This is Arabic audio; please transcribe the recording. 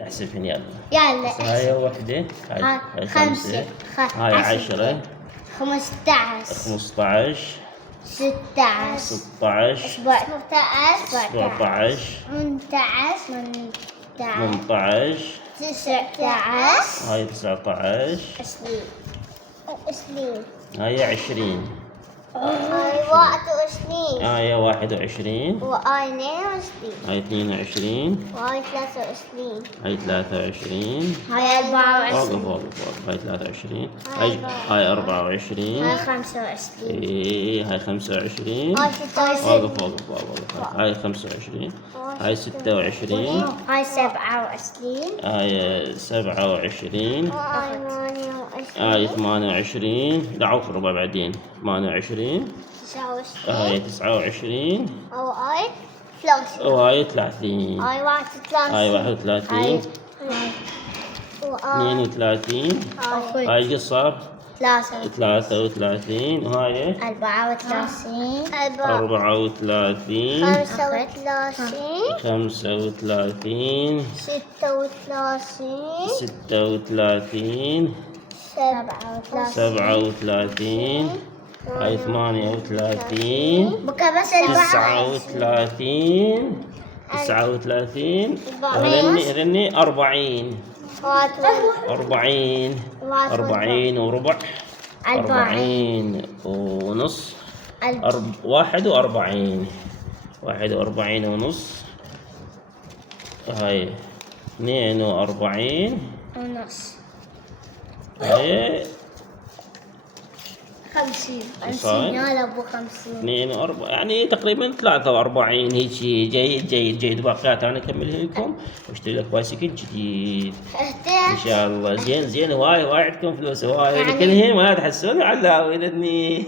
نحسبهن يلا. يلا هاي واحدة، هاي خمسة، هاي 10، 15 15، 16 16، 17 17، 18 18، 19 هاي 19، 20 هاي 20، هاي 21 هاي 21، وهاي 22 هاي 22، وهاي 23 هاي 23، هاي 24 وقف هاي 23، هاي 24، هاي 25 ايه هاي 25، هاي 26 وقف هاي 25، هاي 26، هاي 27 هاي 27، هاي هاي 28، لا عوف ربع بعدين 28، هاي 29، هاي 30 وهاي 30، هاي هاي 31 31، 32، هاي قصر 33، وهاي 34 34، 35 35، 36 36، 37، هاي 38، بقى بس 39، 39، وهذني 40، 40، 40 وربع، 40 ونص، 41، 41 ونص، هاي 42، ونص هاي 50 صاير. يلا ابو 50 42 يعني تقريبا 43 هيك. جيد جيد جيد. باقيات انا اكملها لكم واشتري لك بايسكل جديد ان شاء الله. زين زين. هواي عندكم فلوس هواي يعني كلهم ما تحسون على ولدني.